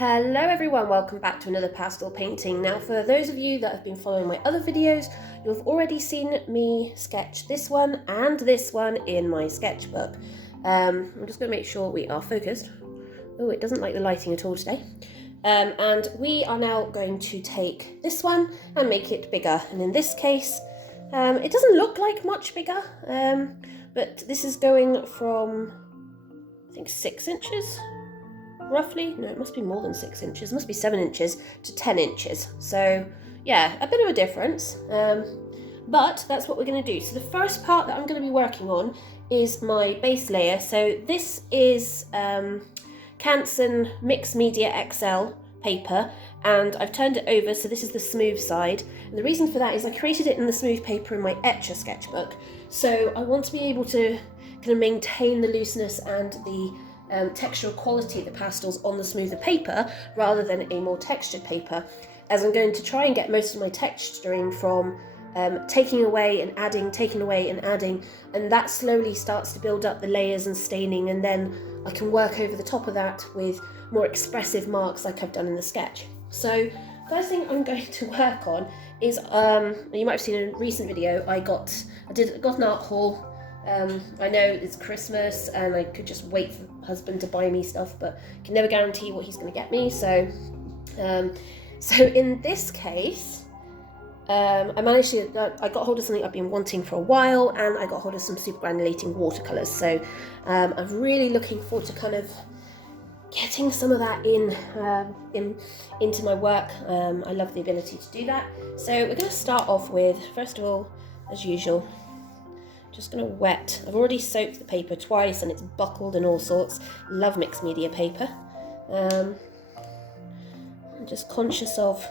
Hello everyone, welcome back to another pastel painting. Now for those of you that have been following my other videos, you've already seen me sketch this one and this one in my sketchbook. I'm just going to make sure we are focused. Oh, it doesn't like the lighting at all today. And we are now going to take this one and make it bigger. And in this case, it doesn't look like much bigger, but this is going from, I think, 6 inches. Roughly, no, it must be more than 6 inches, it must be 7 inches to 10 inches. So yeah, a bit of a difference, but that's what we're going to do. So the first part that I'm going to be working on is my base layer. So this is Canson Mixed Media XL paper, and I've turned it over, so this is the smooth side. And the reason for that is I created it in the smooth paper in my Etcher sketchbook, so I want to be able to kind of maintain the looseness and the textural quality of the pastels on the smoother paper rather than a more textured paper, as I'm going to try and get most of my texturing from taking away and adding, taking away and adding, and that slowly starts to build up the layers and staining, and then I can work over the top of that with more expressive marks like I've done in the sketch. So first thing I'm going to work on is, you might have seen in a recent video, I got an art haul. I know it's Christmas and I could just wait for my husband to buy me stuff, but I can never guarantee what he's going to get me. So in this case, I got hold of something I've been wanting for a while, and I got hold of some supergranulating watercolours. So I'm really looking forward to kind of getting some of that into my work. I love the ability to do that. So we're going to start off with, first of all, as usual, just going to wet. I've already soaked the paper twice and it's buckled and all sorts. Love mixed media paper. I'm just conscious of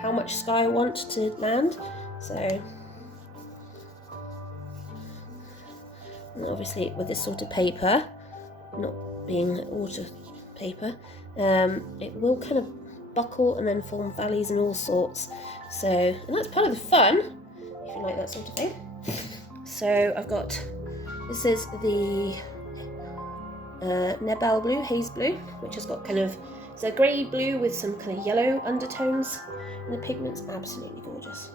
how much sky I want to land. So, and obviously with this sort of paper, not being water paper, it will kind of buckle and then form valleys and all sorts. So, and that's part of the fun, if you like that sort of thing. So I've got, this is the Nebel blue, haze blue, which has got kind of, it's a grey blue with some kind of yellow undertones, and the pigment's absolutely gorgeous.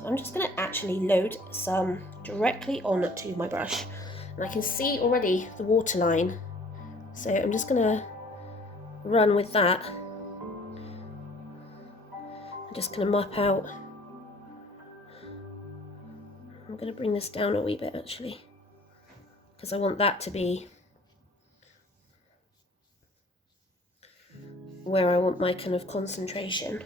So I'm just going to actually load some directly onto my brush, and I can see already the waterline, so I'm just going to run with that. I'm just going to map out. I'm going to bring this down a wee bit actually, because I want that to be where I want my kind of concentration.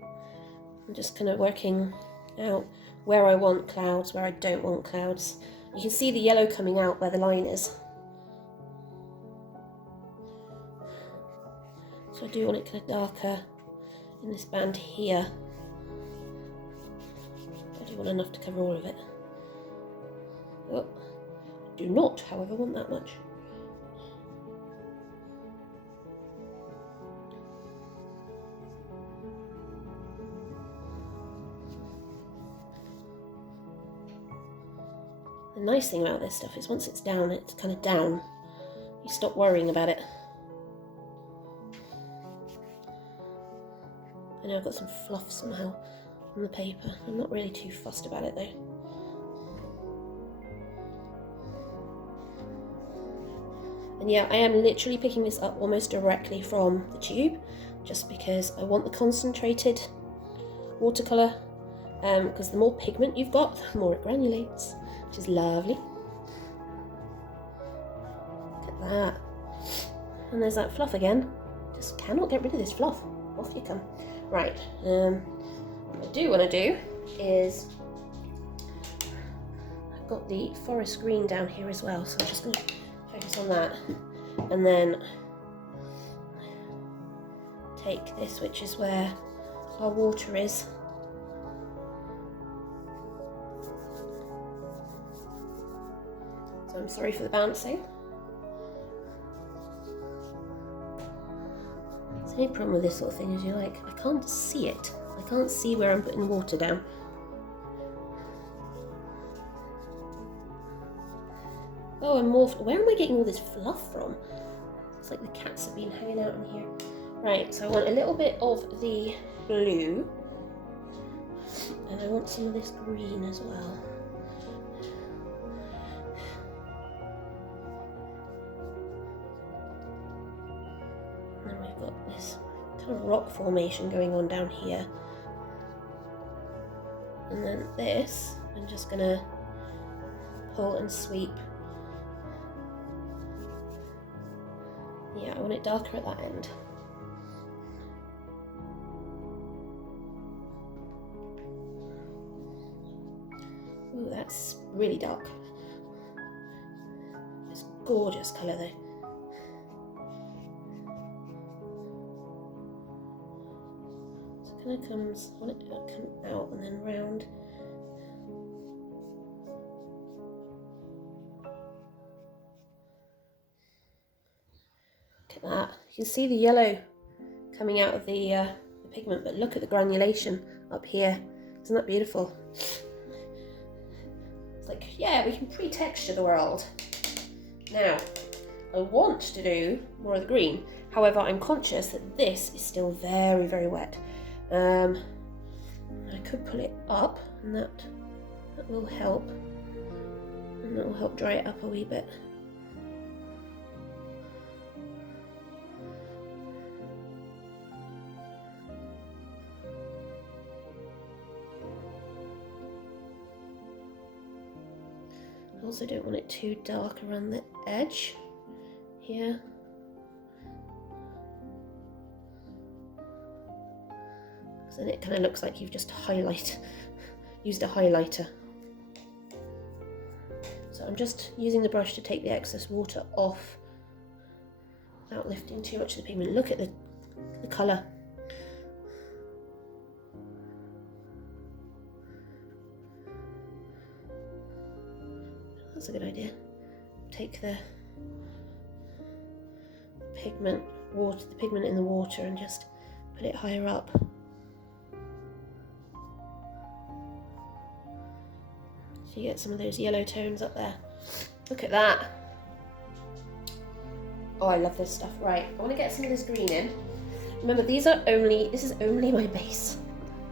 I'm just kind of working out where I want clouds, where I don't want clouds. You can see the yellow coming out where the line is. So I do want it kind of darker in this band here. I do want enough to cover all of it. Oh, do not, however, want that much. The nice thing about this stuff is once it's down, it's kind of down. You stop worrying about it. I know I've got some fluff somehow on the paper. I'm not really too fussed about it though. And yeah, I am literally picking this up almost directly from the tube, just because I want the concentrated watercolour, because the more pigment you've got, the more it granulates, which is lovely. Look at that. And there's that fluff again. Just cannot get rid of this fluff. Off you come. Right, what I do want to do is, I've got the forest green down here as well, so I'm just going to focus on that, and then take this, which is where our water is. So I'm sorry for the bouncing. The only problem with this sort of thing is I can't see it. I can't see where I'm putting the water down. Oh, and more. Where am I getting all this fluff from? It's like the cats have been hanging out in here. Right, so I want a little bit of the blue. And I want some of this green as well. And then we've got this kind of rock formation going on down here. And then this, I'm just gonna pull and sweep. Yeah, I want it darker at that end. Ooh, that's really dark. It's gorgeous colour though. So it kind of comes, I want it to come out and then round. Look at that. You can see the yellow coming out of the pigment, but look at the granulation up here. Isn't that beautiful? Like, yeah, we can pre-texture the world. Now, I want to do more of the green. However, I'm conscious that this is still very, very wet. I could pull it up, and that will help. And that will help dry it up a wee bit. I also don't want it too dark around the edge here. Because then it kind of looks like you've just used a highlighter. So I'm just using the brush to take the excess water off without lifting too much of the pigment. Look at the colour. That's a good idea. Take the pigment in the water and just put it higher up. So you get some of those yellow tones up there. Look at that. Oh, I love this stuff. Right, I want to get some of this green in. Remember, this is only my base.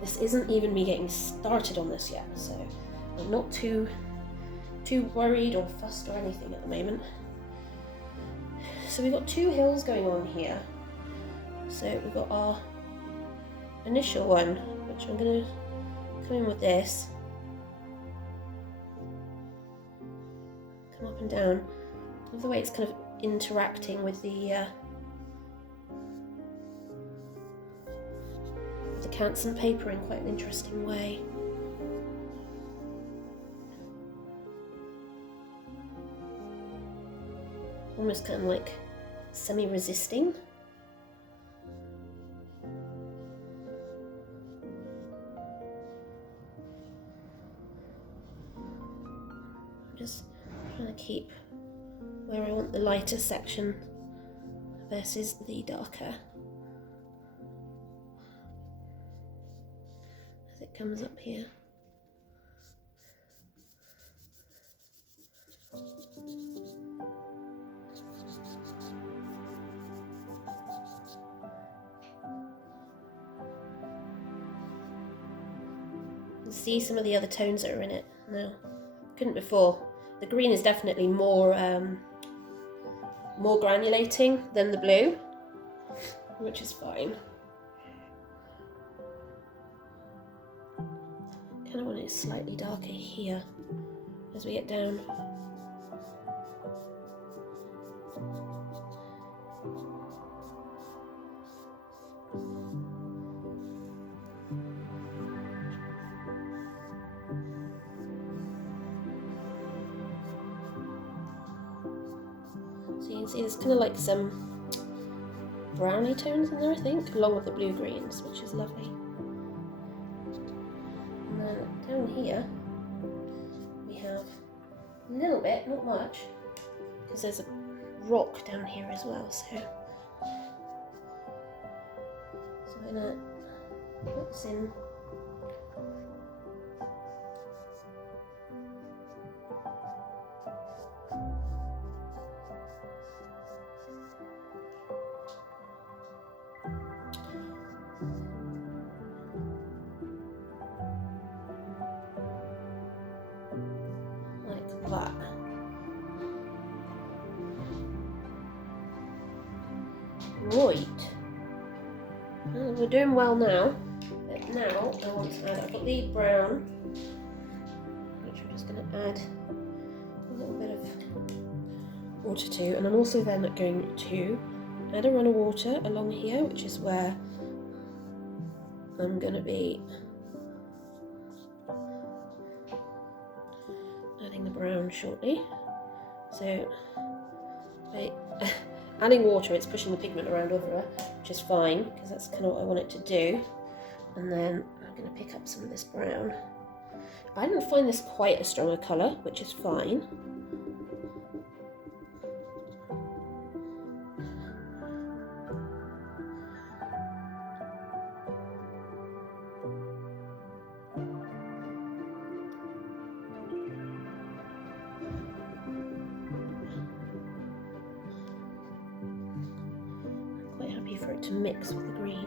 This isn't even me getting started on this yet, so I'm not too worried or fussed or anything at the moment. So we've got two hills going on here. So we've got our initial one, which I'm going to come in with this. Come up and down. I love the way it's kind of interacting with the canson paper in quite an interesting way. Almost kind of like semi-resisting. I'm just trying to keep where I want the lighter section versus the darker. As it comes up here. See some of the other tones that are in it now. Couldn't before. The green is definitely more granulating than the blue, which is fine. Kind of want it slightly darker here as we get down. So you can see there's kind of like some browny tones in there, I think, along with the blue-greens, which is lovely. And then down here, we have a little bit, not much, because there's a rock down here as well, so I'm going to put this in. We're doing well now. But now I want to add, I've got the brown, which I'm just going to add a little bit of water to, and I'm also then going to add a run of water along here, which is where I'm going to be adding the brown shortly. So by adding water, it's pushing the pigment around over her, which is fine because that's kind of what I want it to do. And then I'm going to pick up some of this brown. I didn't find this quite a strong a colour, which is fine. For it to mix with the green.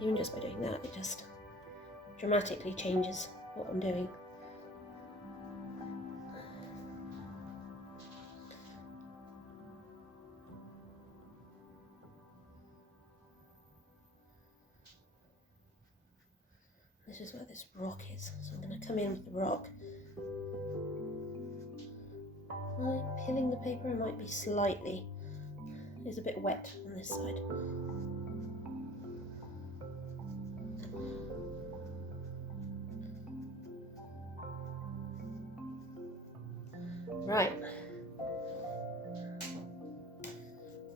Even just by doing that, it just dramatically changes what I'm doing. This is where this rock is, so I'm going to come in with the rock. Like pinning the paper, it might be slightly, it's a bit wet on this side. Right,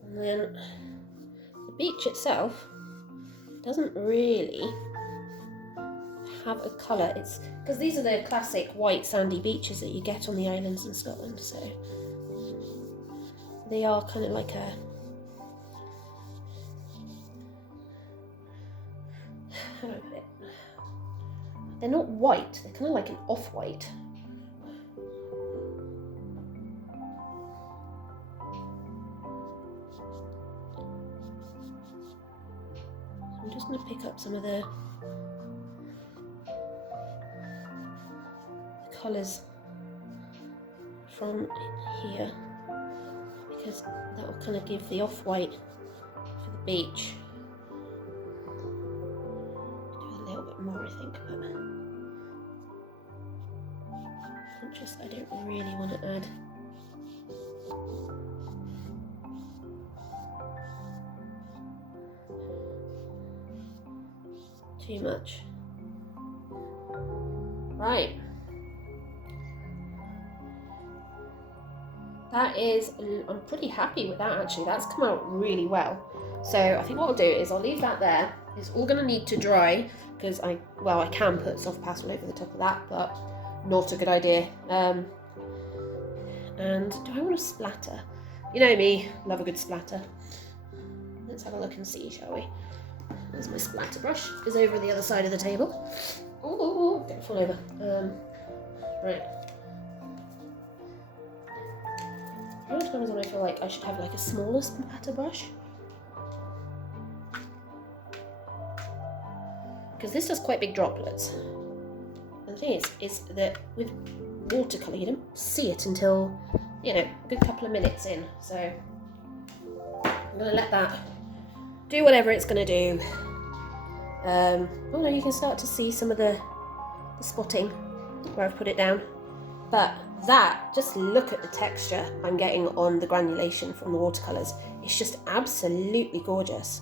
and then the beach itself doesn't really have a colour. It's because these are the classic white sandy beaches that you get on the islands in Scotland, so they are kind of like a, how do I put it? They're not white, they're kind of like an off-white. I'm just going to pick up some of the colours from here, because that will kind of give the off-white for the beach. Do a little bit more, I think, but I don't really want to add too much. Right. That is, I'm pretty happy with that actually. That's come out really well. So I think what I'll do is I'll leave that there. It's all going to need to dry because I can put soft pastel over the top of that, but not a good idea. And do I want to splatter? You know me, love a good splatter. Let's have a look and see, shall we? There's my splatter brush. It's over the other side of the table. Oh, don't fall over. Right. There are times when I feel like I should have like a smaller splatter brush, because this does quite big droplets. And the thing is that with watercolour you don't see it until, you know, a good couple of minutes in. So I'm going to let that do whatever it's going to do. Oh no, you can start to see some of the spotting where I've put it down. But that, just look at the texture I'm getting on the granulation from the watercolours. It's just absolutely gorgeous.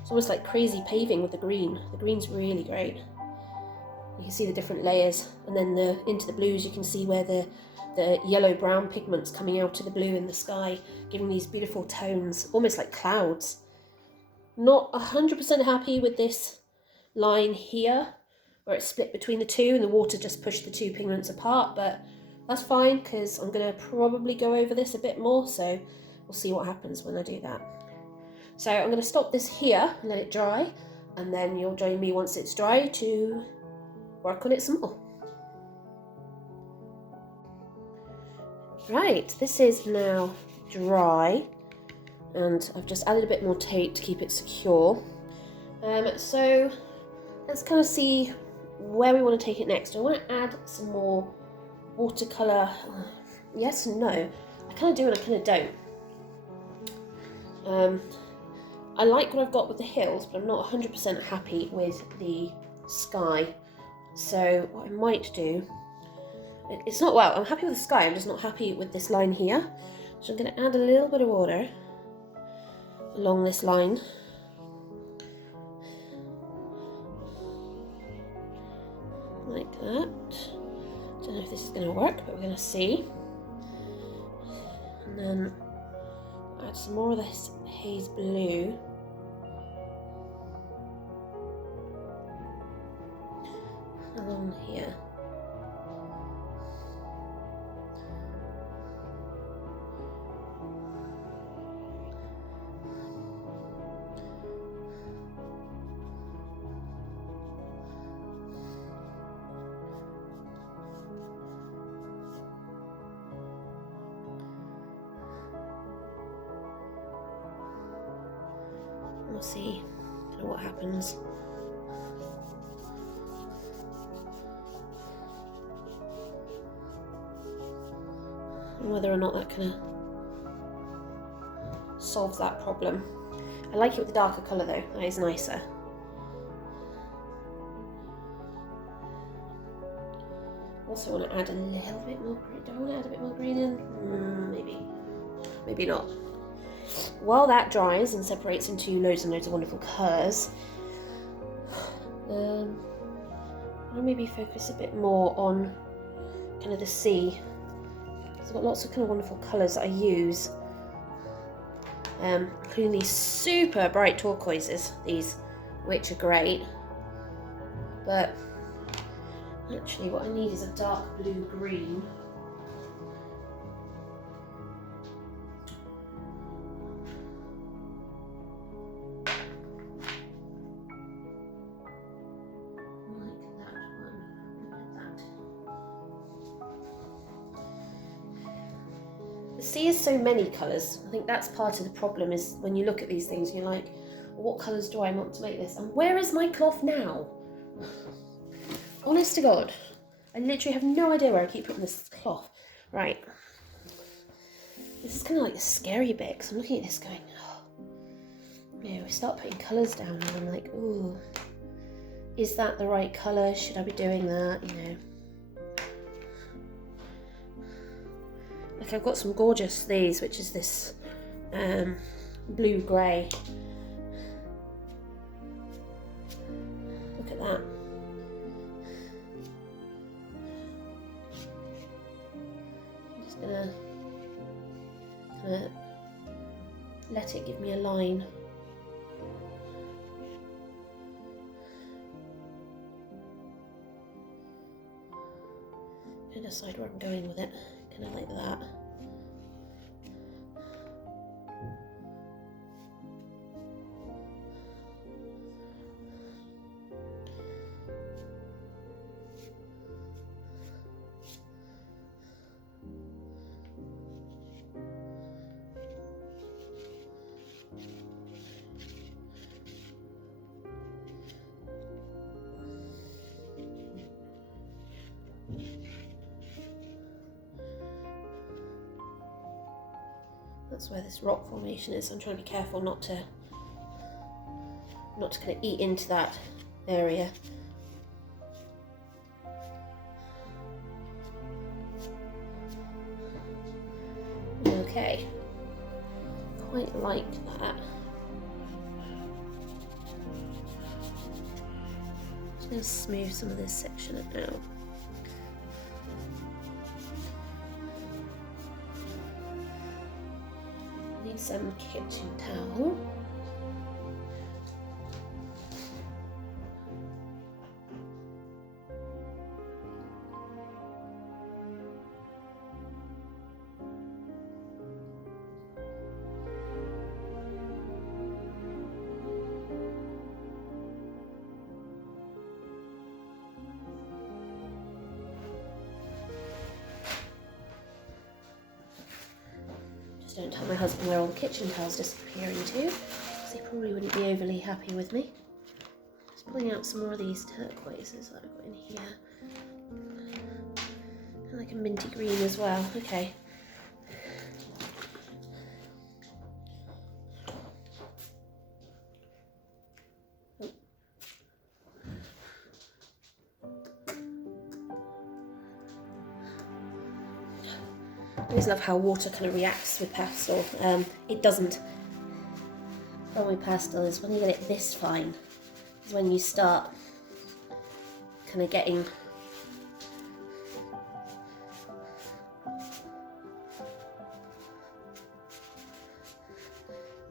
It's almost like crazy paving with the green. The green's really great. You can see the different layers, and then into the blues you can see where the yellow-brown pigment's coming out of the blue in the sky, giving these beautiful tones, almost like clouds. Not 100% happy with this line here, where it's split between the two and the water just pushed the two pigments apart, but that's fine because I'm going to probably go over this a bit more, so we'll see what happens when I do that. So I'm going to stop this here and let it dry, and then you'll join me once it's dry to work on it some more. Right, this is now dry, and I've just added a bit more tape to keep it secure. So let's kind of see where we want to take it next. Do I want to add some more watercolour? Yes and no. I kind of do and I kind of don't. I like what I've got with the hills, but I'm not 100% happy with the sky. So what I might do, it's not, well, I'm happy with the sky, I'm just not happy with this line here. So I'm going to add a little bit of water along this line. Like that. Don't know if this is going to work, but we're going to see. And then add some more of this haze blue. Along here. We'll see what happens. And whether or not that kind of solves that problem. I like it with the darker colour though, that is nicer. Also want to add a little bit more green. Do I want to add a bit more green in? Maybe not. While that dries and separates into loads and loads of wonderful colours, I'll maybe focus a bit more on kind of the sea. I've got lots of kind of wonderful colours that I use, including these super bright turquoises, which are great, but actually what I need is a dark blue-green. The sea is so many colours. I think that's part of the problem, is when you look at these things, you're like, what colours do I want to make this? And where is my cloth now? Honest to God, I literally have no idea where I keep putting this cloth. Right. This is kind of like the scary bit, because I'm looking at this going, oh. You know, we start putting colours down and I'm like, ooh, is that the right colour? Should I be doing that? You know. Like I've got some gorgeous these, which is this blue-grey. Look at that. I'm just gonna let it give me a line. I'm gonna decide where I'm going with it. Kind of like that. That's where this rock formation is. I'm trying to be careful not to kind of eat into that area. Okay, quite like that. Just going to smooth some of this section out. Some kitchen towel. Just don't tell my husband where all the kitchen towels disappearing to, because he probably wouldn't be overly happy with me. Just pulling out some more of these turquoises that I've got in here. Kind of like a minty green as well. Okay. I always love how water kind of reacts with pastel. It doesn't. The problem with pastel is when you get it this fine, is when you start kind of getting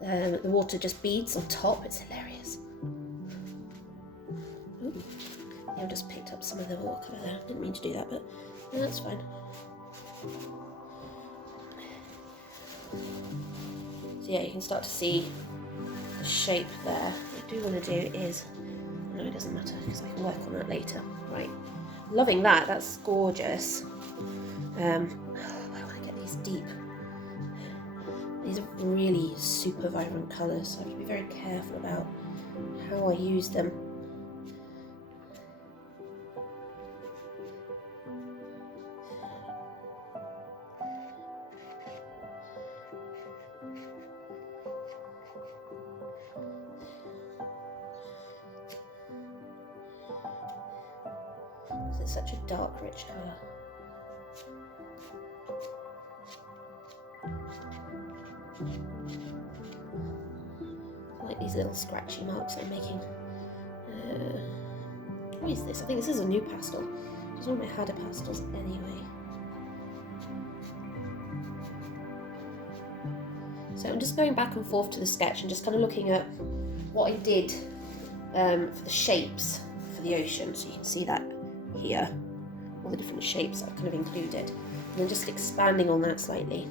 the water just beads on top. It's hilarious. Ooh. Yeah, I've just picked up some of the watercolour there. Didn't mean to do that, but no, that's fine. So yeah, you can start to see the shape there. What I do want to do is, no, it doesn't matter because I can work on that later. Right, loving that. That's gorgeous. I want to get these deep. These are really super vibrant colours, so I have to be very careful about how I use them. It's such a dark, rich colour. I like these little scratchy marks I'm making. What is this? I think this is a new pastel. It's one of my harder pastels anyway. So I'm just going back and forth to the sketch and just kind of looking at what I did for the shapes for the ocean. So you can see that here, all the different shapes I've kind of included, and then just expanding on that slightly.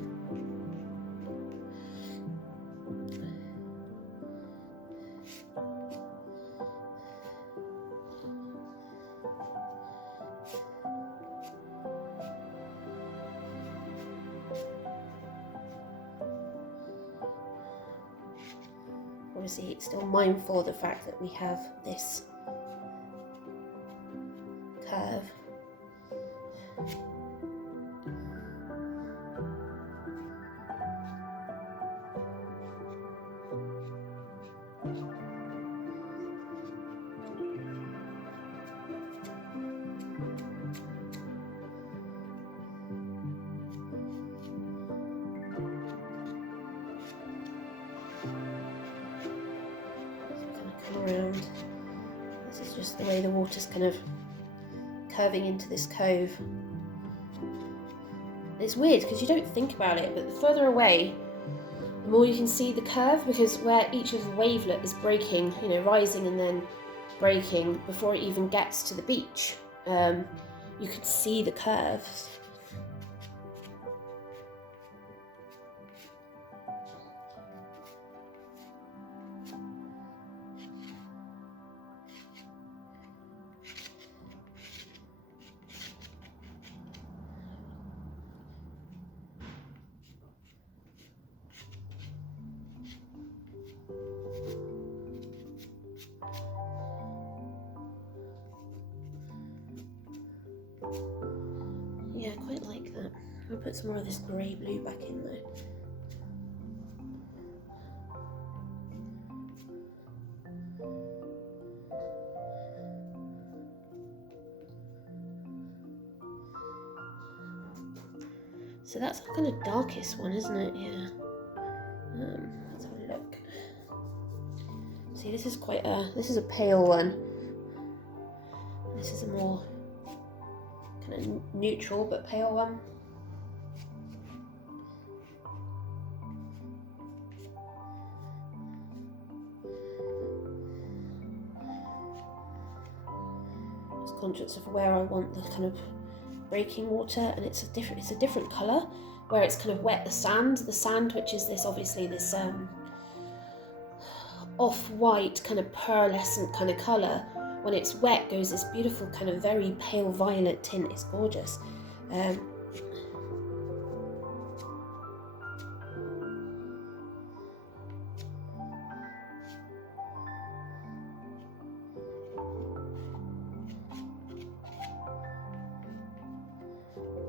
Obviously, still mindful of the fact that we have this curve. Around. This is just the way the water's kind of curving into this cove. It's weird because you don't think about it, but the further away, the more you can see the curve, because where each of the wavelet is breaking, you know, rising and then breaking before it even gets to the beach, you can see the curves. Yeah, I quite like that. I'll put some more of this grey blue back in there. So that's the kind of darkest one, isn't it? Yeah. Let's have a look. See, this is quite a, this is a pale one. This is a more kind of neutral but pale one. Just conscious of where I want the kind of breaking water, and it's a different colour where it's kind of wet. The sand, which is this, obviously this off-white kind of pearlescent kind of colour, when it's wet goes this beautiful kind of very pale violet tint. It's gorgeous.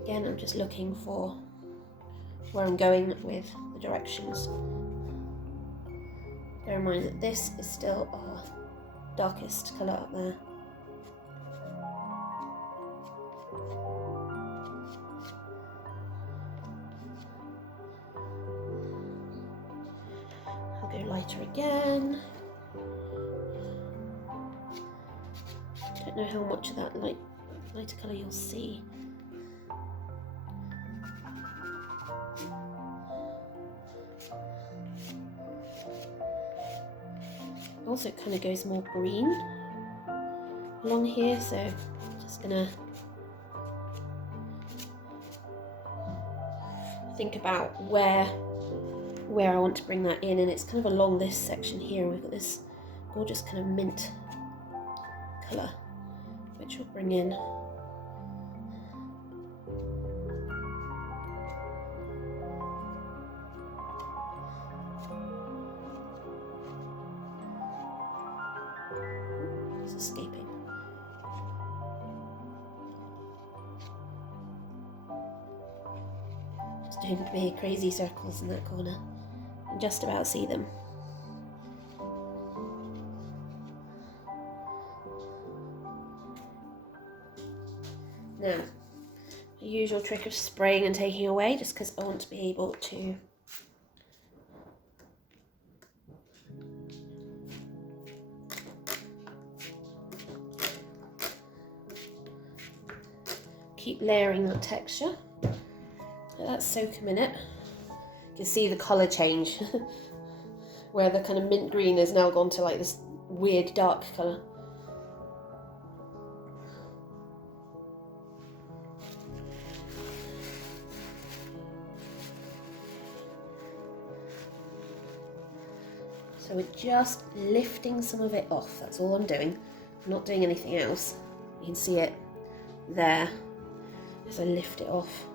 Again, I'm just looking for where I'm going with the directions. Bear in mind that this is still our darkest colour up there. I'll go lighter again. Don't know how much of that lighter colour you'll see. Also, it kind of goes more green along here, so I'm just gonna think about where I want to bring that in, and it's kind of along this section here, and we've got this gorgeous kind of mint colour, which we'll bring in. It's escaping. Just doing big crazy circles in that corner. You can just about see them. Now, the usual trick of spraying and taking away, just because I want to be able to keep layering that texture. Let that soak a minute. You can see the colour change where the kind of mint green has now gone to like this weird dark colour. So we're just lifting some of it off, that's all I'm doing. I'm not doing anything else. You can see it there as I lift it off.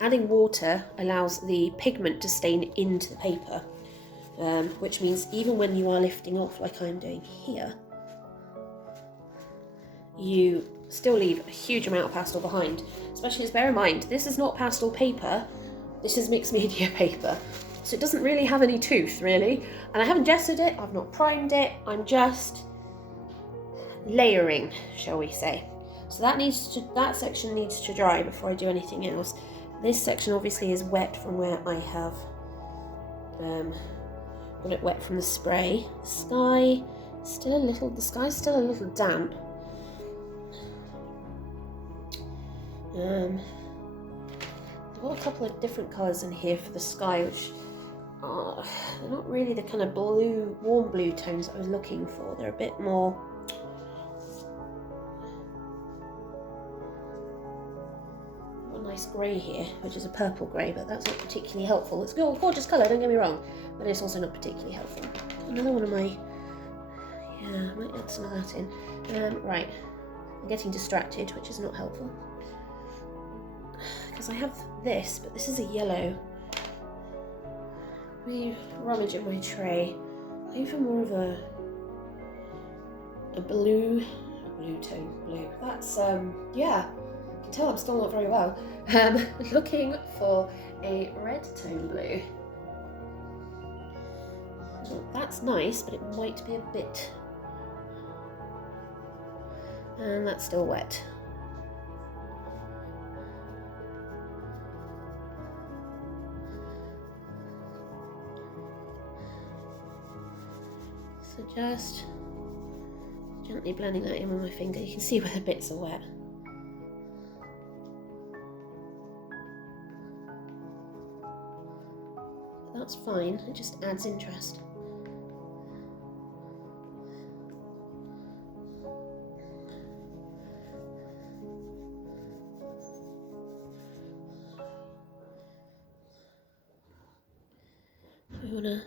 Adding water allows the pigment to stain into the paper, which means even when you are lifting off like I'm doing here, you still leave a huge amount of pastel behind. Especially as bear in mind, this is not pastel paper, this is mixed media paper. So it doesn't really have any tooth, really. And I haven't gessoed it, I've not primed it, I'm just layering, shall we say. So that section needs to dry before I do anything else. This section obviously is wet from where I have got it wet from the spray. The sky's still a little damp. I've got a couple of different colours in here for the sky, which are they're not really the kind of blue, warm blue tones I was looking for. They're a bit more nice grey here, which is a purple grey, but that's not particularly helpful. It's a gorgeous colour, don't get me wrong, but it's also not particularly helpful. Another one of my, yeah, I might add some of that in. Right, I'm getting distracted, which is not helpful. Because I have this, but this is a yellow. Let me rummage in my tray. I think for more of a blue tone blue. That's, yeah. Tell I'm still not very well. Looking for a red tone blue. Well, that's nice, but it might be a bit. And that's still wet. So just gently blending that in with my finger. You can see where the bits are wet. That's fine, it just adds interest. We want to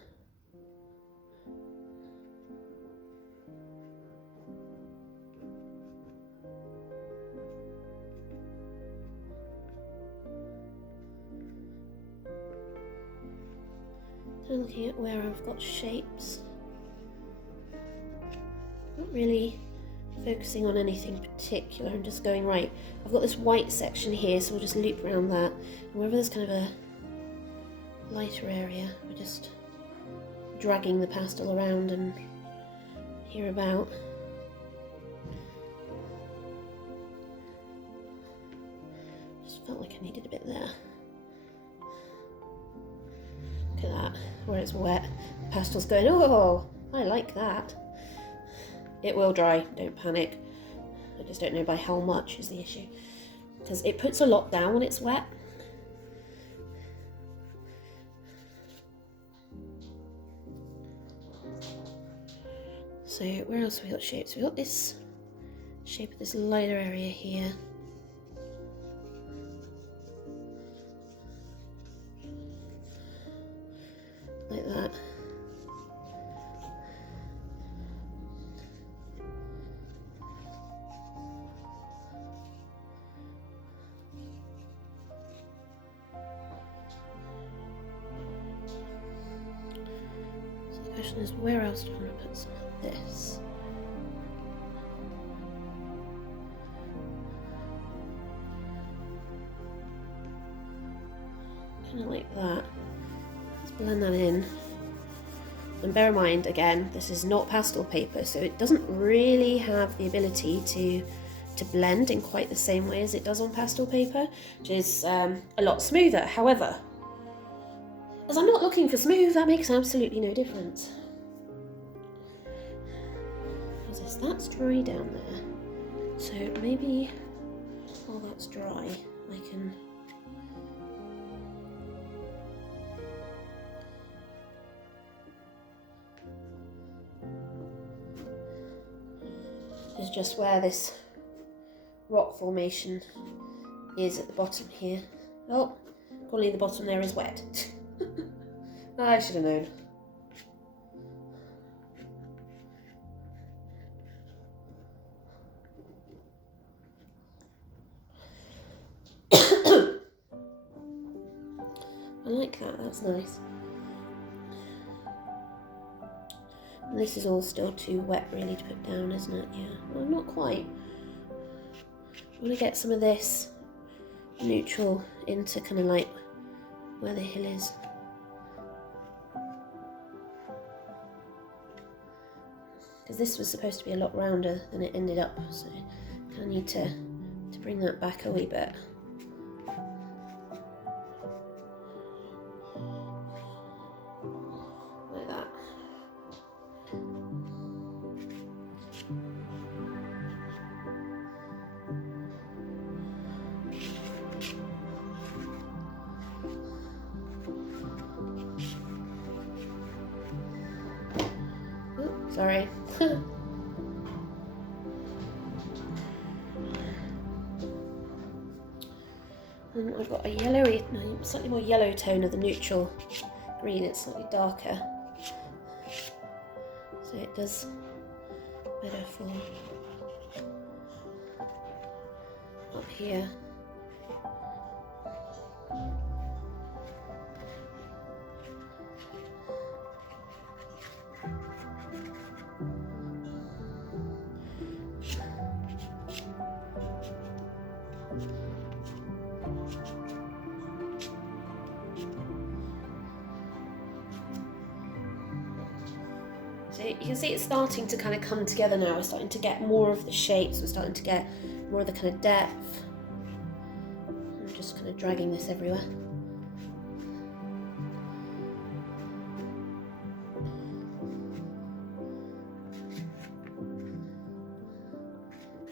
looking at where I've got shapes. Not really focusing on anything particular. I'm just going, right, I've got this white section here, so we'll just loop around that. And wherever there's kind of a lighter area, we're just dragging the pastel around and hereabout. Just felt like I needed a bit there. Look at that, where it's wet. The pastel's going, oh, I like that. It will dry, don't panic. I just don't know by how much is the issue. Because it puts a lot down when it's wet. So where else have we got shapes? We've got this shape of this lighter area here. Like that. The question is, where else do I want to put some of this? Kind of like that. Let's blend that in. And bear in mind, again, this is not pastel paper, so it doesn't really have the ability to blend in quite the same way as it does on pastel paper, which is a lot smoother. However, as I'm not looking for smooth, that makes absolutely no difference. That's dry down there. So maybe while that's dry, I can this is just where this rock formation is at the bottom here. Oh, probably the bottom there is wet. I should have known. I like that, that's nice. And this is all still too wet really to put down, isn't it? Yeah, well, not quite. I want to get some of this neutral into kind of like where the hill is. Because this was supposed to be a lot rounder than it ended up, so I kind of need to bring that back a wee bit. Like that. Ooh, sorry. And I've got a yellowy, no, slightly more yellow tone of the neutral green. It's slightly darker, so it does better for up here. So you can see it's starting to kind of come together now. We're starting to get more of the shapes. We're starting to get more of the kind of depth. I'm just kind of dragging this everywhere.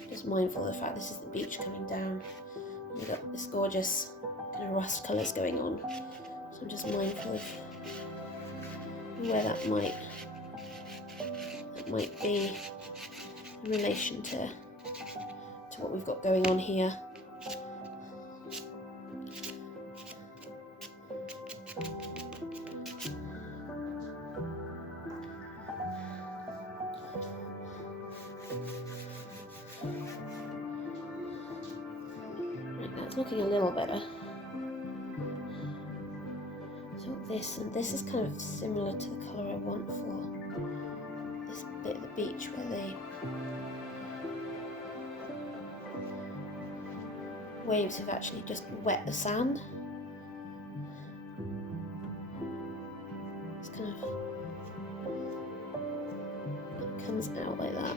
Just mindful of the fact this is the beach coming down. You've got this gorgeous kind of rust colours going on. So I'm just mindful of where that might be in relation to what we've got going on here. Right, that's looking a little better. So this, and this is kind of similar to the colour I want for this bit of the beach where they waves have actually just wet the sand. It's kind of, it comes out like that.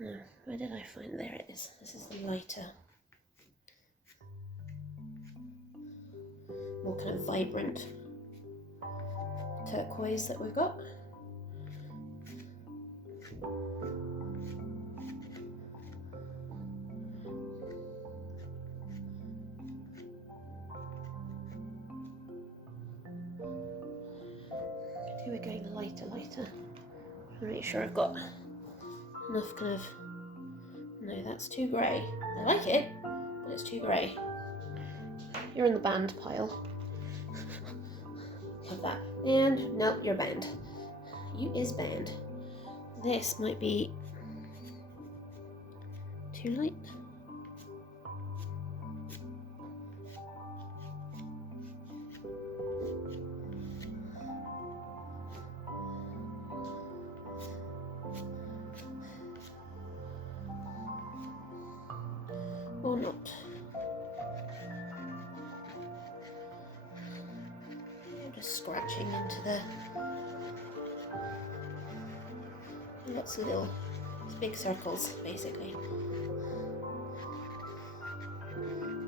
No, where did I find? There it is. This is the lighter, more kind of vibrant turquoise that we've got. We're going lighter. To make sure I've got enough kind of, no, that's too grey. I like it, but it's too grey. You're in the banned pile. Love that. And no, you're banned. You is banned. This might be too light. Or not. I'm just scratching into the lots of little big circles, basically.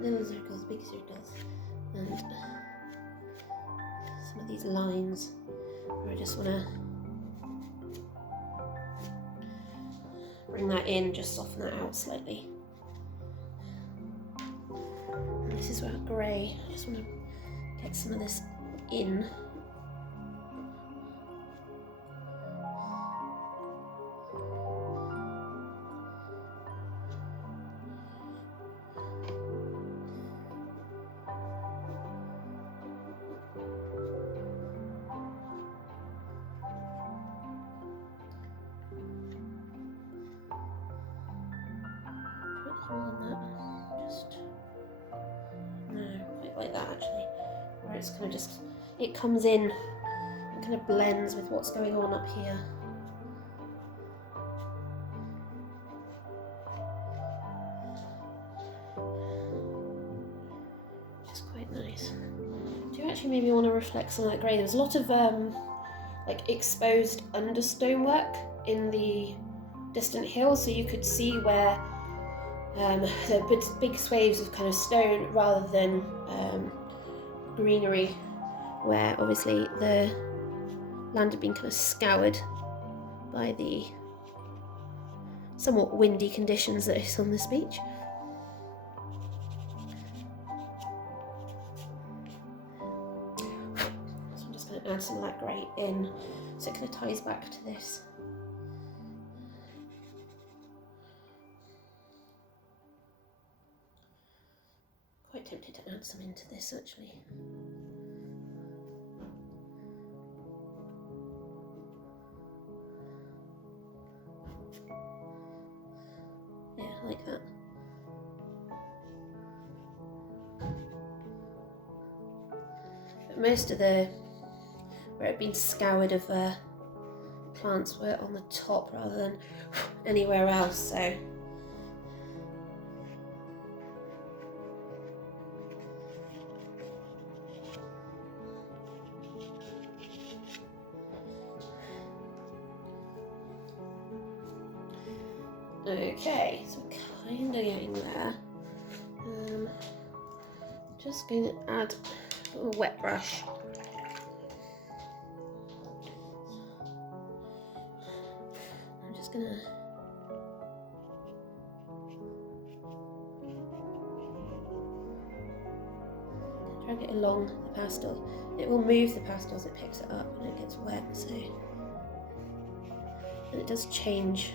Little circles, big circles, and some of these lines where I just want to bring that in, just soften that out slightly. This is where grey, I just want to get some of this in. Put a hole in that, just like that actually, where it's kind of just, it comes in and kind of blends with what's going on up here. Which is quite nice. Do you actually maybe want to reflect some of that grey? There's a lot of like exposed understone work in the distant hill, so you could see where the big swathes of kind of stone rather than greenery, where obviously the land had been kind of scoured by the somewhat windy conditions that is on this beach. So I'm just going to add some of that grey in, so it kind of ties back to this. Quite tempted to add some into this actually. Yeah, like that. But most of the, where it had been scoured of plants were on the top rather than anywhere else, so okay, so I'm kind of getting there. Just going to add a little wet brush. I'm just going to drag it along the pastel. It will move the pastel as it picks it up and it gets wet, so, and it does change.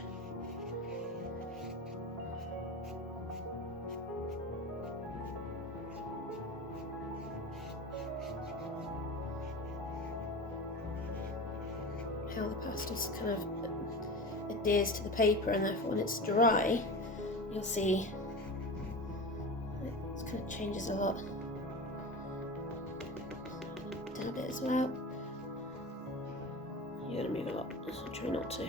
how the pastels kind of adheres to the paper, and therefore when it's dry, you'll see it kind of changes a lot. Dab it as well. You're going to move a lot, so try not to.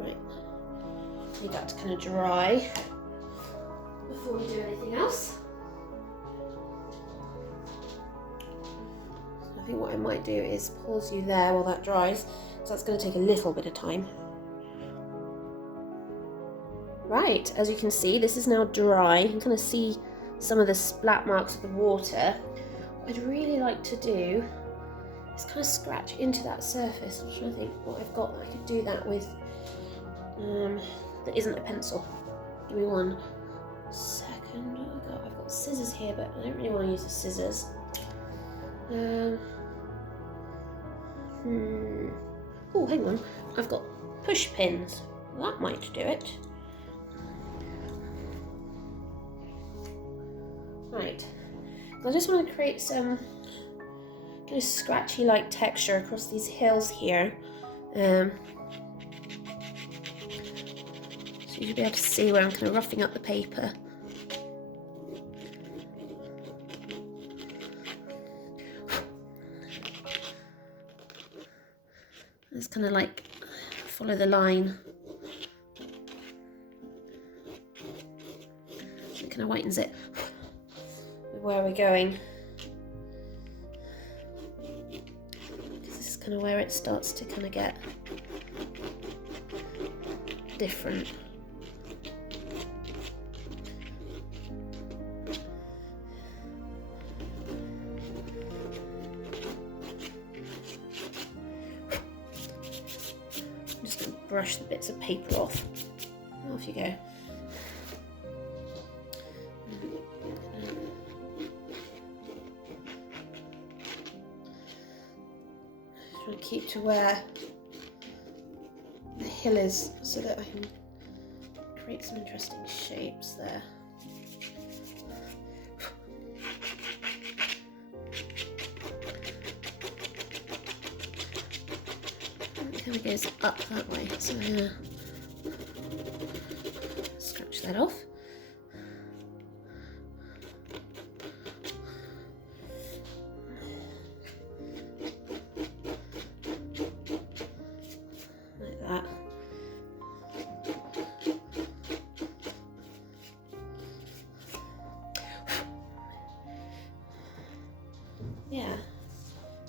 Right, need that to kind of dry before we do anything else. I think what I might do is pause you there while that dries, so that's going to take a little bit of time. Right, as you can see, this is now dry. You can kind of see some of the splat marks of the water. What I'd really like to do is kind of scratch into that surface. I'm trying to think what I've got that I could do that with that isn't a pencil. Give me 1 second. Oh, I've got scissors here, but I don't really want to use the scissors. Oh, hang on. I've got push pins. That might do it. Right. I just want to create some kind of scratchy-like texture across these hills here. So you should be able to see where I'm kind of roughing up the paper. It's kind of like follow the line. So it kind of whitens it with where we're going. Because this is kind of where it starts to kind of get different. Brush the bits of paper off. Off you go. Try to keep to where the hill is so that I can create some interesting shapes there. It goes up that way, so I'm going to scratch that off. Like that. Yeah,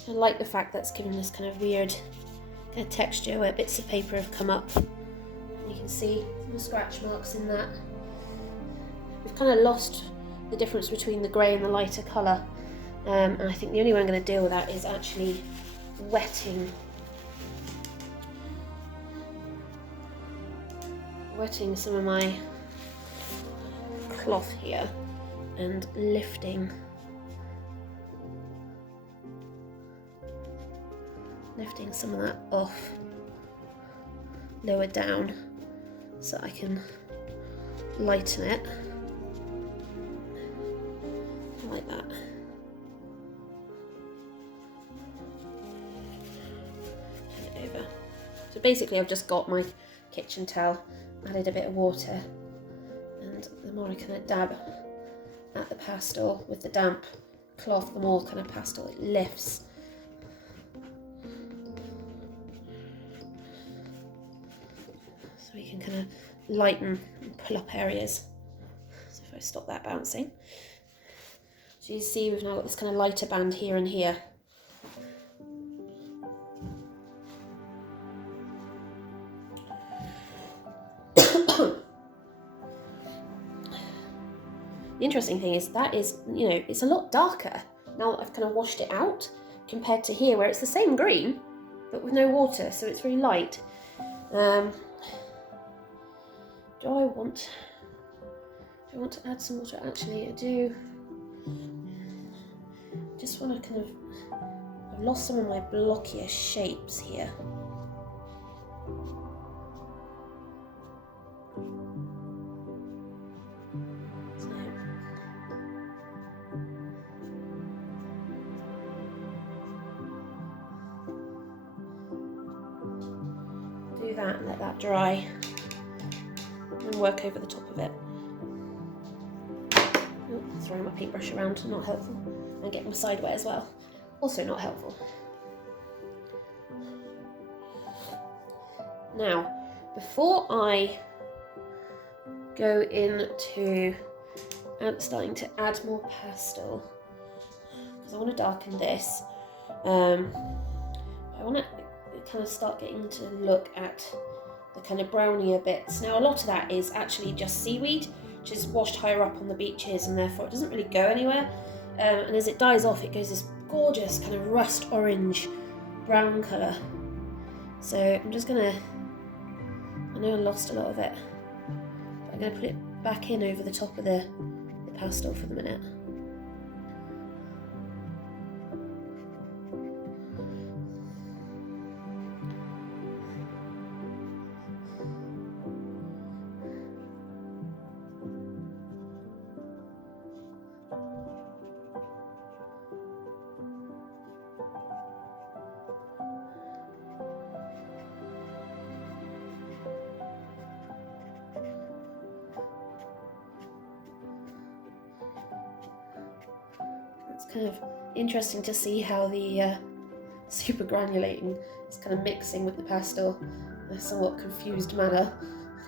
I like the fact that's given this kind of weird kind of texture where bits of paper have come up. And you can see some scratch marks in that. We've kind of lost the difference between the grey and the lighter colour, and I think the only way I'm going to deal with that is actually wetting some of my cloth here and lifting some of that off lower down so I can lighten it like that. Turn it over. So basically I've just got my kitchen towel, added a bit of water, and the more I kind of dab at the pastel with the damp cloth, the more kind of pastel it lifts. So we can kind of lighten and pull up areas. So if I stop that bouncing. So you see we've now got this kind of lighter band here and here. The interesting thing is that is, you know, it's a lot darker now that I've kind of washed it out compared to here where it's the same green but with no water, so it's very light. Do I want to add some water? Actually, I do. Just want to kind of, I've lost some of my blockier shapes here. do that and let that dry and work over the top of it. Oh, throwing my paintbrush around, not helpful. And getting my side wet as well, also not helpful. Now, before I go into starting to add more pastel, because I want to darken this, I want to kind of start getting to look at the kind of brownier bits. Now, a lot of that is actually just seaweed, which is washed higher up on the beaches, and therefore it doesn't really go anywhere. And as it dies off, it goes this gorgeous kind of rust orange brown colour. So I'm just gonna, I know I lost a lot of it, but I'm gonna put it back in over the top of the pastel for the minute. It's kind of interesting to see how the supergranulating is kind of mixing with the pastel in a somewhat confused manner.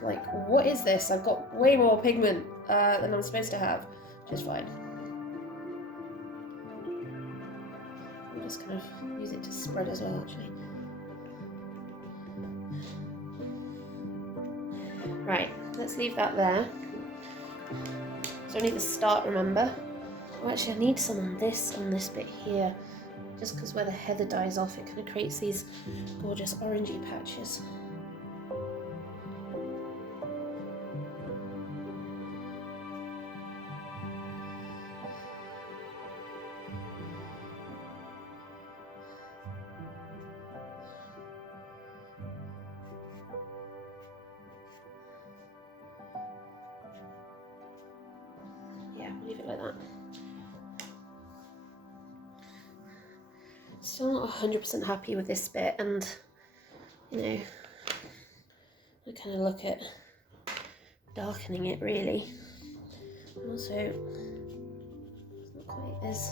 Like, what is this? I've got way more pigment than I'm supposed to have, which is fine. I'm just kind of use it to spread as well, actually. Right, let's leave that there. It's only the start, remember? Oh, actually, I need some on this bit here, just because where the heather dies off, it kind of creates these gorgeous orangey patches. Yeah, leave it like that. Still not 100% happy with this bit, and you know, I kind of look at darkening it really. And also, it's not quite as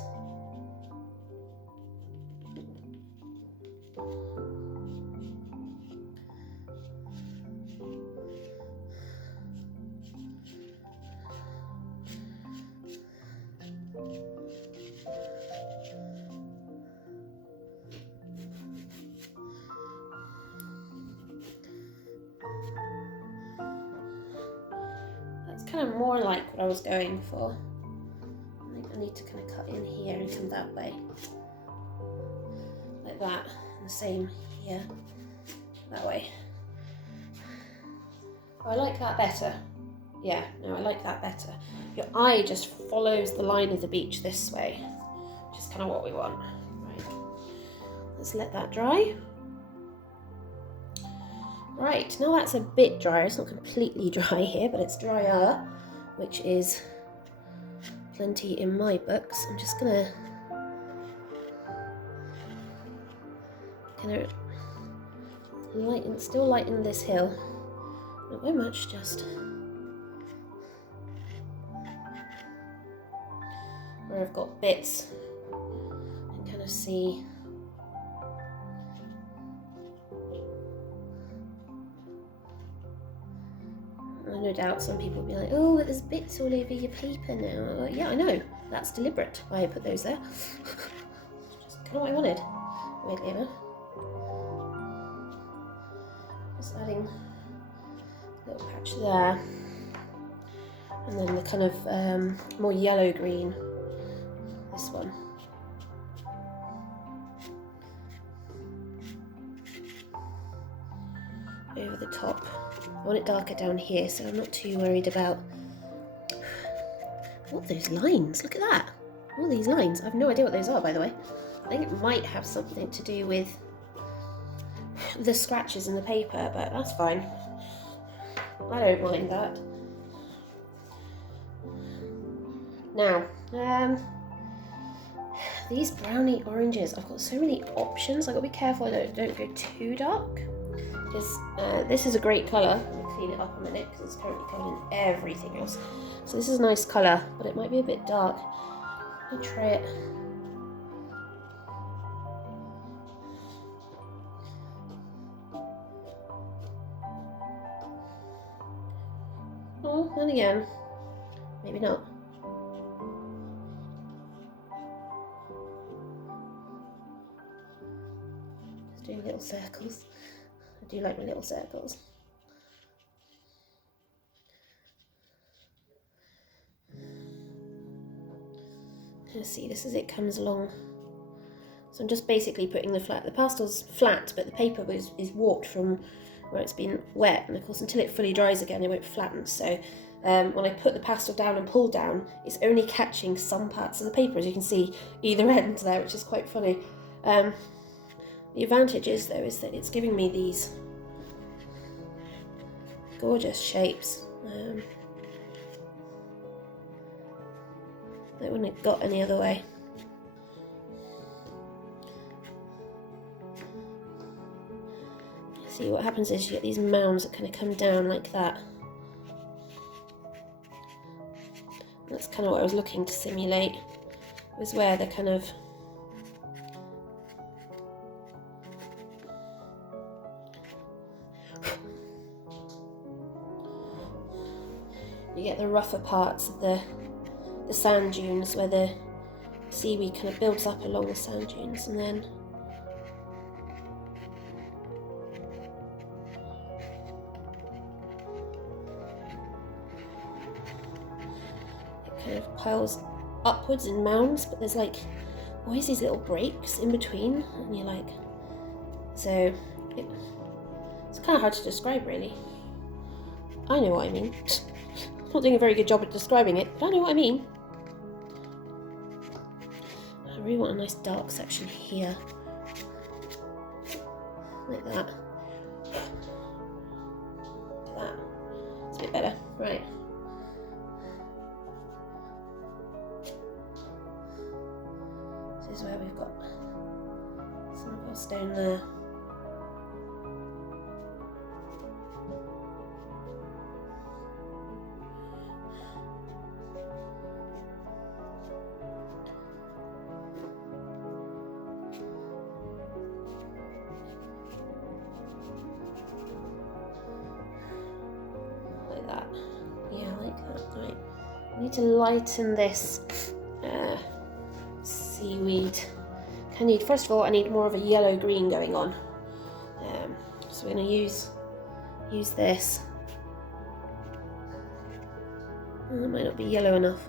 kind of more like what I was going for. I think I need to kind of cut in here and come that way. Like that. And the same here. That way. Oh, I like that better. Yeah, no, I like that better. Your eye just follows the line of the beach this way, which is kind of what we want. Right. Let's let that dry. Right, now that's a bit drier. It's not completely dry here, but it's drier, which is plenty in my books. I'm just gonna kind of still lighten this hill. Not very much, just where I've got bits and kind of see. No doubt some people will be like, oh, there's bits all over your paper now. Yeah, I know. That's deliberate why I put those there. Just kind of what I wanted. Weirdly enough. Just adding a little patch there. And then the kind of more yellow-green, this one. Over the top. I want it darker down here, so I'm not too worried about all those lines. Look at that. All these lines. I have no idea what those are, by the way. I think it might have something to do with the scratches in the paper, but that's fine. I don't mind that. Now, these brownie oranges, I've got so many options. I've got to be careful I don't go too dark. because this is a great colour. I'm going to clean it up a minute because it's currently covered in everything else. So this is a nice colour, but it might be a bit dark. Let me try it. Oh, then again, maybe not. Just doing little circles. I do like my little circles. Let's see, this is it comes along. So I'm just basically putting the pastel's flat, but the paper is warped from where it's been wet, and of course until it fully dries again it won't flatten. So when I put the pastel down and pull down, it's only catching some parts of the paper, as you can see either end there, which is quite funny. The advantage is though is that it's giving me these gorgeous shapes that wouldn't have got any other way. See, what happens is you get these mounds that kind of come down like that. That's kind of what I was looking to simulate, was where they're kind of you get the rougher parts of the sand dunes where the seaweed kind of builds up along the sand dunes, and then kind of piles upwards in mounds, but there's like always these little breaks in between, and you're like, so it's kind of hard to describe really. I know what I mean. I'm not doing a very good job at describing it, but I know what I mean. I really want a nice dark section here, like that. Like that. It's a bit better, right? This is where we've got some of our stone there. Like that. Yeah, like that. Right. I need to lighten this seaweed. First of all, I need more of a yellow-green going on. So we're going to use this. It might not be yellow enough.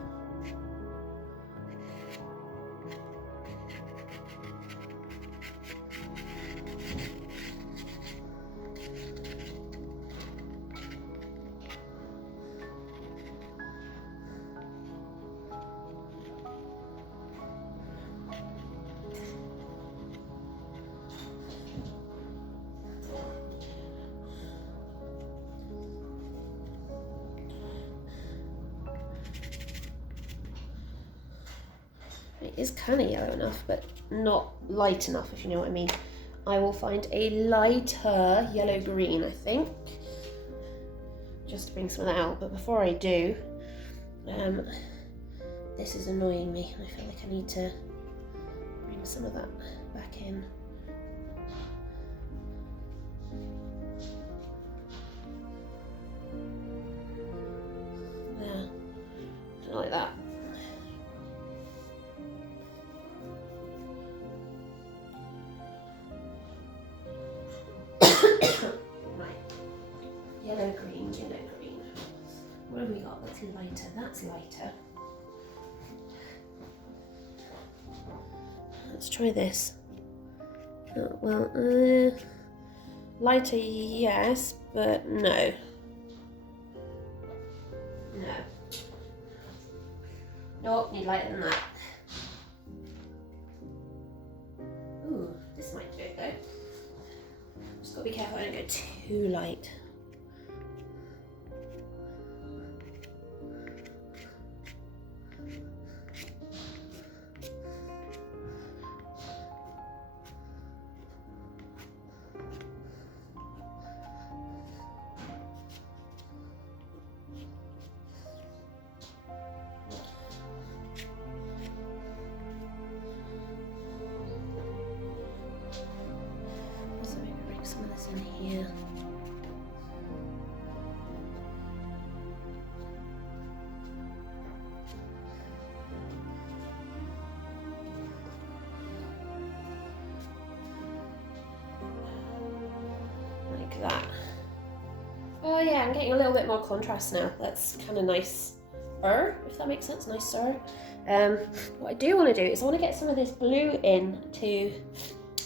It is kind of yellow enough, but not light enough, if you know what I mean. I will find a lighter yellow-green, I think, just to bring some of that out. But before I do, this is annoying me. I feel like I need to bring some of that back in. There, like that. Yellow green. What have we got that's lighter? That's lighter. Let's try this. Oh, well, lighter, yes, but no. No. Nope, need lighter than that. Ooh, this might do it though. Just gotta be careful I don't go too light. in here. Like that. Oh yeah, I'm getting a little bit more contrast now. That's kind of nice. If that makes sense, nicer. What I do want to do is I want to get some of this blue in to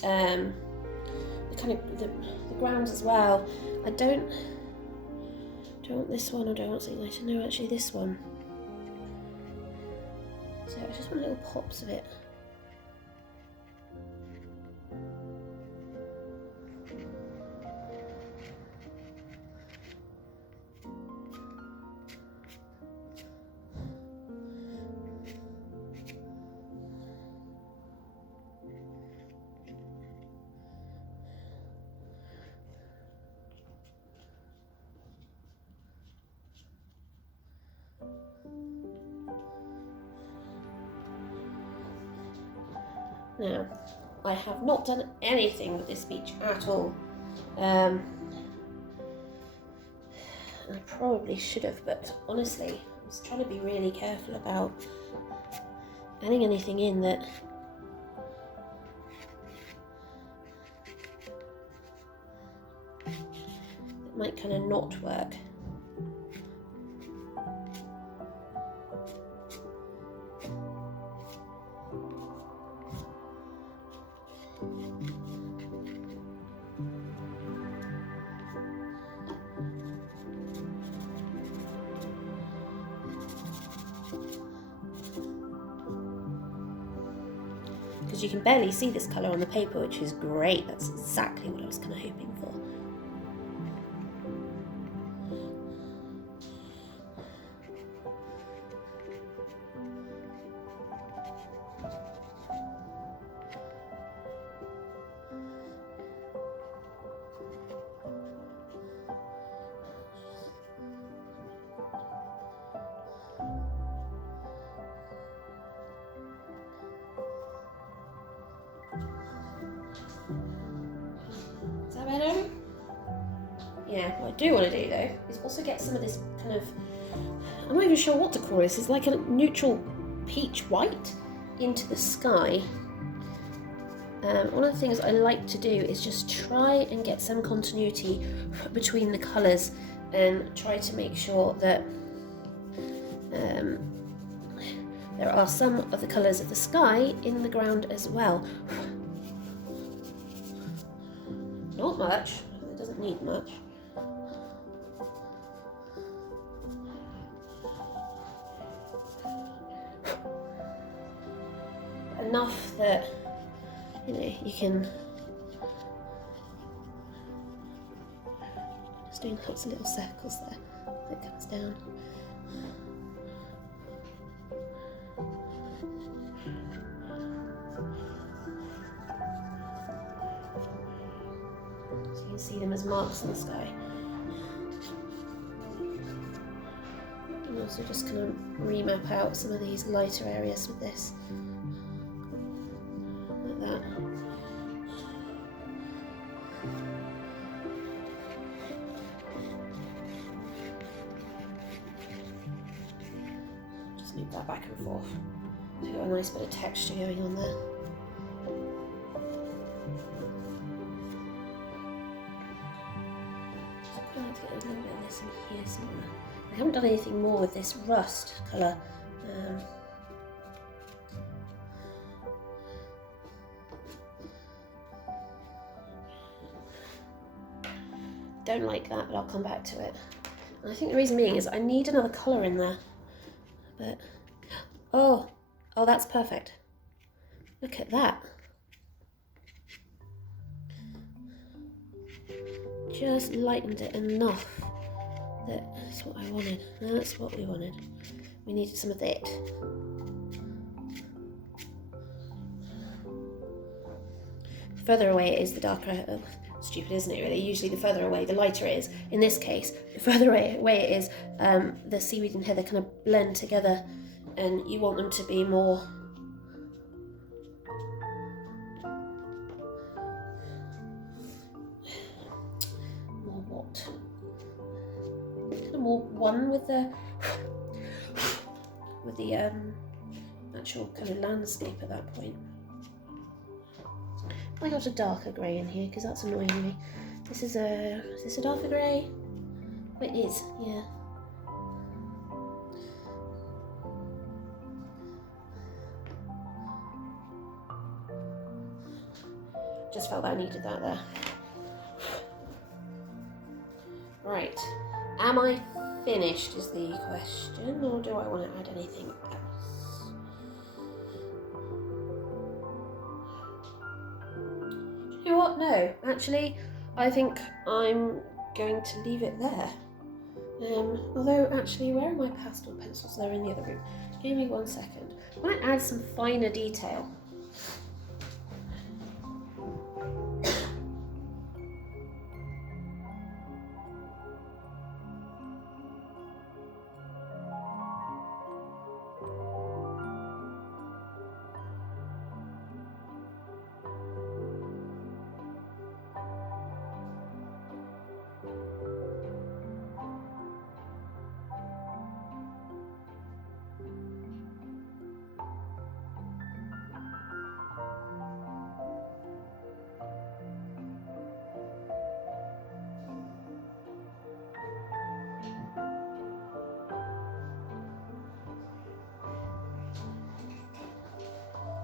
the kind of the grounds as well. I don't want this one, or do I want something lighter? No, actually this one. So I just want little pops of it. Now, I have not done anything with this beach at all. I probably should have, but honestly, I was trying to be really careful about adding anything in that might kind of not work. Because you can barely see this colour on the paper, which is great. That's exactly what I was kind of hoping for. Yeah, what I do want to do though is also get some of this kind of, I'm not even sure what to call this, it's like a neutral peach white into the sky. One of the things I like to do is just try and get some continuity between the colours and try to make sure that there are some of the colours of the sky in the ground as well. Not much, it doesn't need much. Enough that, you know, you can just doing lots of little circles there that comes down. So you can see them as marks in the sky. And also just kind of remap out some of these lighter areas with this. That. Just move that back and forth. So you've got a nice bit of texture going on there. Just going to get a little bit of this in here somewhere. I haven't done anything more with this rust colour. Don't like that, but I'll come back to it. And I think the reason being is I need another colour in there. But oh, that's perfect. Look at that. Just lightened it enough that that's what I wanted. That's what we wanted. We needed some of that. The further away it is, the darker. Oh, stupid, isn't it, really? Usually the further away, the lighter it is. In this case, the further away it is, the seaweed and heather kind of blend together, and you want them to be more felt kind of more one with the actual kind of landscape at that point. I got a darker grey in here because that's annoying me. Is this a darker grey? Oh, it is, yeah. Just felt that I needed that there. Right, am I finished is the question, or do I want to add anything else? You know what? No, actually, I think I'm going to leave it there. Although, actually, where are my pastel pencils? They're in the other room. Give me 1 second. I might add some finer detail.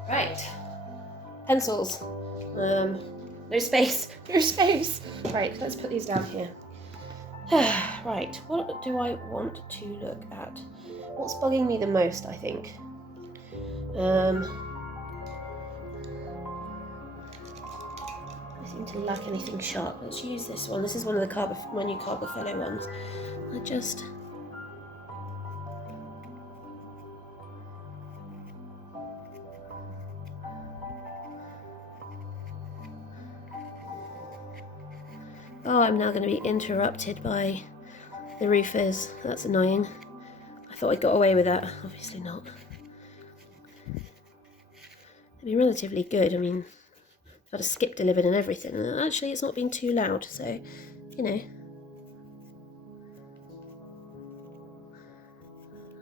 Right, pencils. No space, no space. Right, let's put these down here. Right, what do I want to look at? What's bugging me the most, I think? I seem to lack anything sharp. Let's use this one. This is one of the my new Carbofellow ones. Oh, I'm now going to be interrupted by the roofers. That's annoying. I thought I'd got away with that. Obviously not. They've been relatively good. I mean, I've had a skip delivered and everything. And actually, it's not been too loud, so, you know.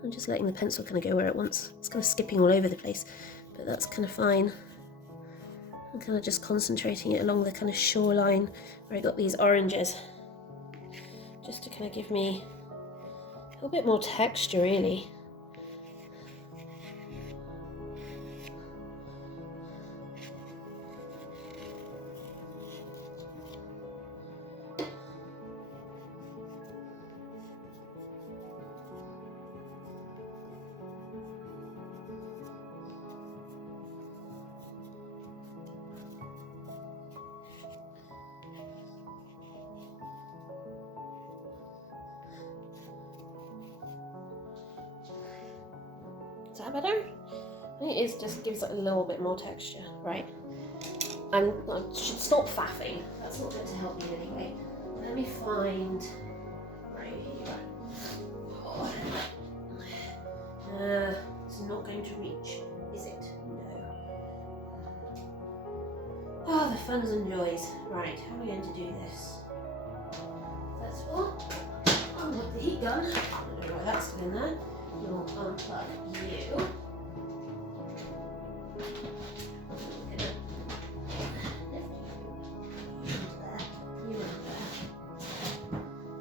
I'm just letting the pencil kind of go where it wants. It's kind of skipping all over the place, but that's kind of fine. I'm kind of just concentrating it along the kind of shoreline where I got these oranges, just to kind of give me a little bit more texture, really. Is that better? I think it is, just gives it a little bit more texture. Right. I should stop faffing. That's not going to help me anyway. Let me find... Right here. Oh. It's not going to reach, is it? No. Oh, the funs and joys. Right, how are we going to do this? That's what? Unlock the heat gun. I don't know why that's still in there. We'll unplug you.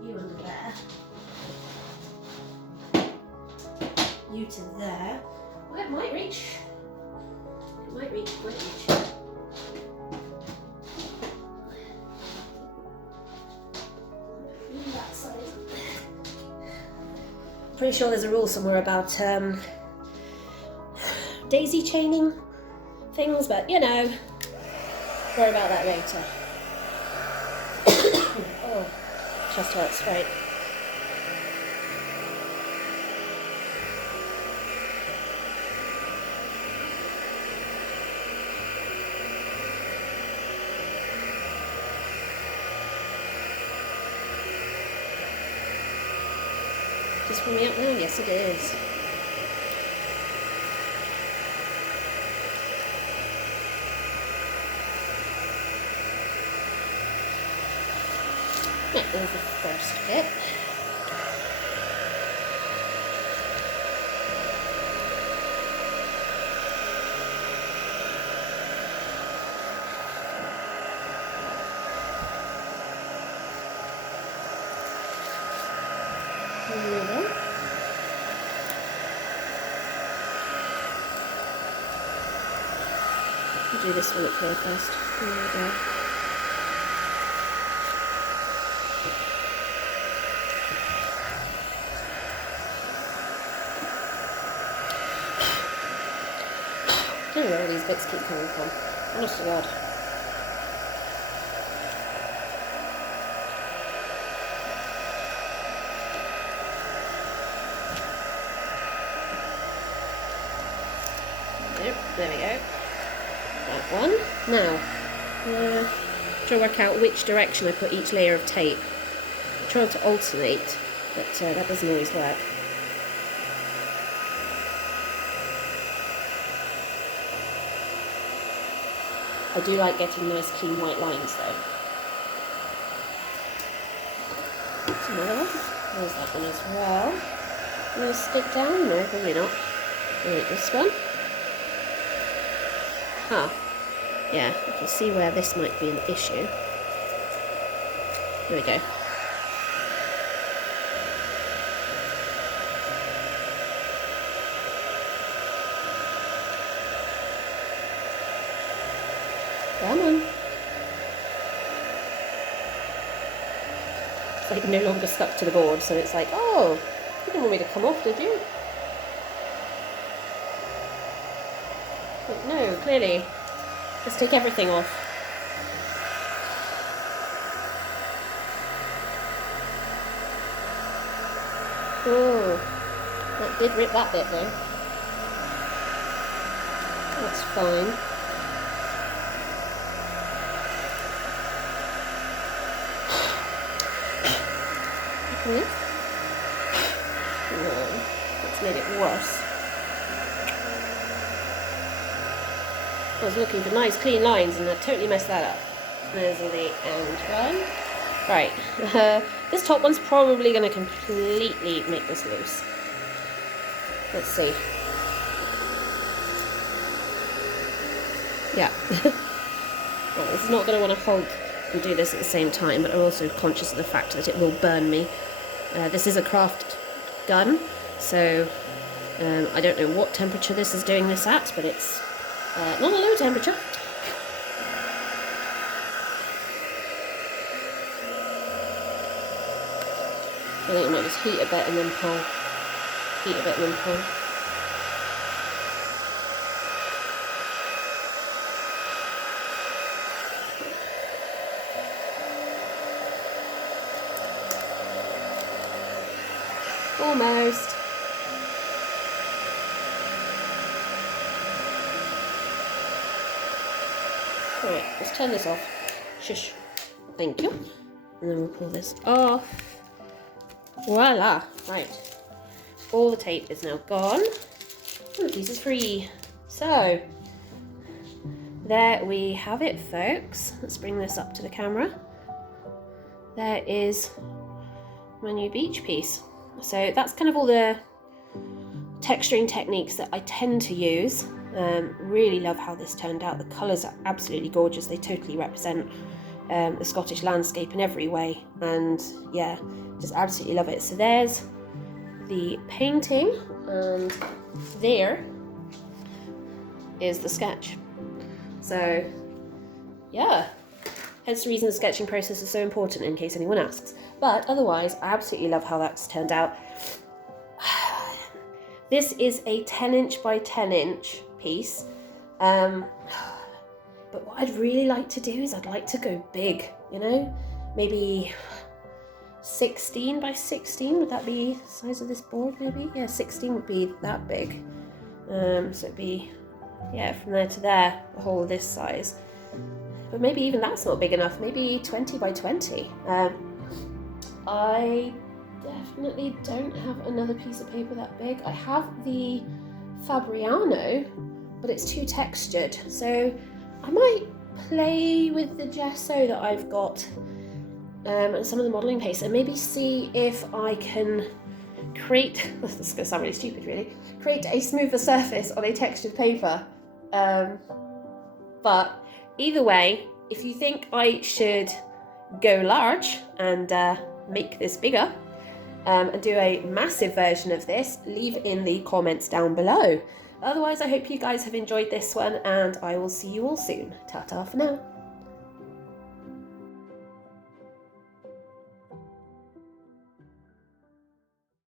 You under there. You to there. Well, it might reach. It might reach, it might reach. That side. Pretty sure there's a rule somewhere about daisy chaining things, but you know, worry about that later. Oh, chest hurts, right. Just pull me up now? Yes, it is. Right, there's the first bit. I'll do this one up here first. There we go. I don't know where all these bits keep coming from. Honest to God. Nope, there we go. That one. Now, try to work out which direction I put each layer of tape. I'm trying to alternate, but that doesn't always work. I do like getting nice clean white lines though. That's another one. There's that one as well. Will it stick down? No, probably not. Right, this one. Huh. Yeah, you can see where this might be an issue. There we go. Come on. It's like no longer stuck to the board, so it's like, oh, you didn't want me to come off, did you? But no, clearly. Let's take everything off. Oh, that did rip that bit though. That's fine. This? No, that's made it worse. I was looking for nice clean lines and I totally messed that up. There's the end one. Right, this top one's probably going to completely make this loose. Let's see. Yeah. Well, this is not going to want to hold and do this at the same time, but I'm also conscious of the fact that it will burn me. This is a craft gun, so I don't know what temperature this is doing this at, but it's not a low temperature. I think I might just heat a bit and then pull. Heat a bit and then pull. Almost. Alright, let's turn this off. Shush. Thank you. And then we'll pull this off. Voila! Right. All the tape is now gone. And the piece is free. So, there we have it, folks. Let's bring this up to the camera. There is my new beach piece. So that's kind of all the texturing techniques that I tend to use. Really love how this turned out. The colours are absolutely gorgeous. They totally represent the Scottish landscape in every way. And yeah, just absolutely love it. So there's the painting and there is the sketch. So yeah, hence the reason the sketching process is so important in case anyone asks. But otherwise, I absolutely love how that's turned out. This is a 10" by 10" piece. But what I'd really like to do is I'd like to go big, you know? Maybe 16 by 16, would that be the size of this board maybe? Yeah, 16 would be that big. So it'd be, yeah, from there to there, the whole of this size. But maybe even that's not big enough, maybe 20 by 20. I definitely don't have another piece of paper that big. I have the Fabriano, but it's too textured. So I might play with the gesso that I've got and some of the modelling paste, and maybe see if I can create, this is going to sound really stupid really, create a smoother surface on a textured paper. But either way, if you think I should go large and make this bigger and do a massive version of this, leave in the comments down below. Otherwise, I hope you guys have enjoyed this one, and I will see you all soon. Ta-ta for now.